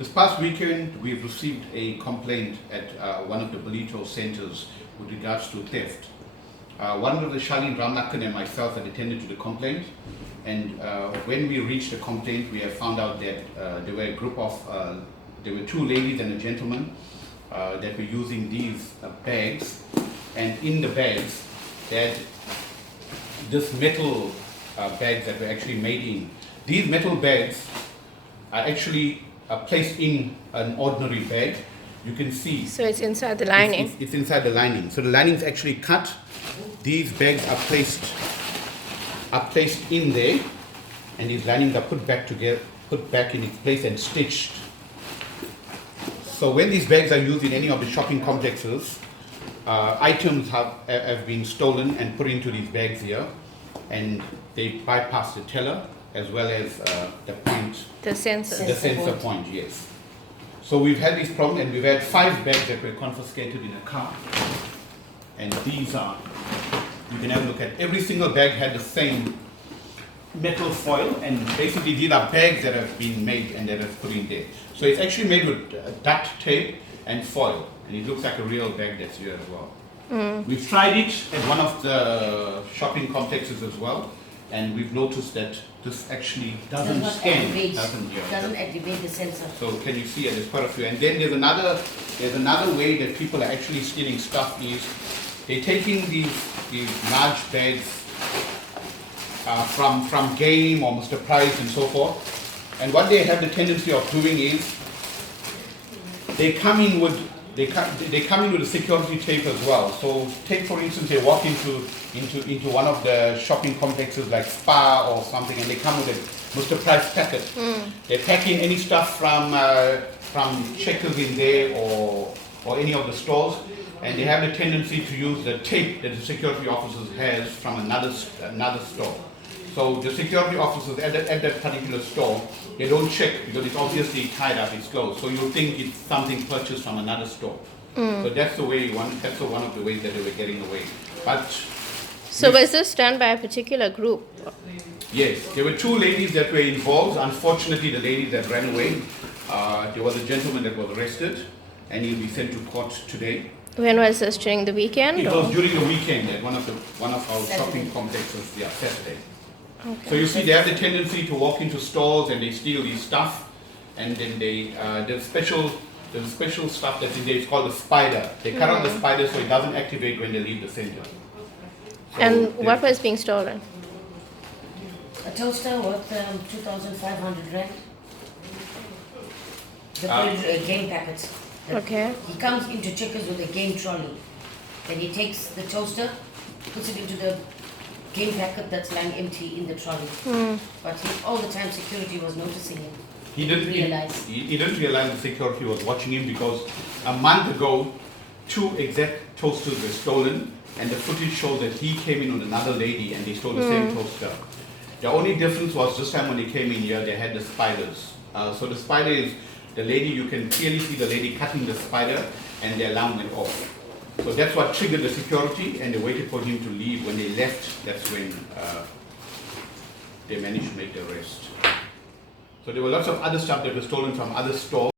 This past weekend, we've received a complaint at one of the Ballito centers with regards to theft. One of the Shalin Ramnakan and myself had attended to the complaint, and when we reached the complaint, we have found out that there were a group of, there were two ladies and a gentleman that were using these bags, and in the bags, they had this metal bags that were actually made in. These metal bags are actually placed in an ordinary bag. You can see. So it's inside the lining. It's inside the lining. So the lining is actually cut. These bags are placed in there, and these linings are put back together, put back in its place and stitched. So when these bags are used in any of the shopping complexes, items have been stolen and put into these bags here, and they bypass the teller as well as the point. The sensor. The sensor point, yes. So we've had this problem, and we've had 5 bags that were confiscated in a car. And these are, you can have a look at, every single bag had the same metal foil, and basically these are bags that have been made and that are put in there. So it's actually made with duct tape and foil, and it looks like a real bag that's here as well. We've tried it at one of the shopping complexes as well, and we've noticed that this actually doesn't scan, doesn't activate the sensor. So can you see it? There's quite a few. And then there's another way that people are actually stealing stuff is they're taking these large bags from Game or Mr. Price and so forth. And what they have the tendency of doing is they come in with a security tape as well. So take for instance, they walk into one of the shopping complexes like Spa or something, and they come with a Mr. Price packet. They pack in any stuff from Checkers in there or any of the stores, and they have the tendency to use the tape that the security officers has from another store. So the security officers at that particular store, they don't check because it's obviously tied up, it's closed. So you'll think it's something purchased from another store. So that's one of the ways that they were getting away. But So was this done by a particular group? yes, there were 2 ladies that were involved. Unfortunately, the ladies that ran away, there was a gentleman that was arrested, and he'll be sent to court today. When was this, during the weekend? It or? was during the weekend at one of our shopping complexes, Saturday. Okay. So you see, they have the tendency to walk into stores and they steal these stuff, and then there's special stuff that's in there. It's called the spider. They cut out the spider so it doesn't activate when they leave the center. So And what was being stolen? A toaster worth 2,500 rand. The game packets. Okay. He comes into Checkers with a game trolley. Then he takes the toaster, puts it into the game packet that's lying empty in the trolley. But all the time security was noticing him. He didn't realize. He didn't realize the security was watching him, because a month ago, 2 exact toasters were stolen, and the footage shows that he came in with another lady and they stole the same toaster. The only difference was this time when they came in here, they had the spiders. So the spider is the lady. You can clearly see the lady cutting the spider, and the alarm went off. So that's what triggered the security, and they waited for him to leave. When they left, that's when they managed to make the arrest. So there were lots of other stuff that was stolen from other stores.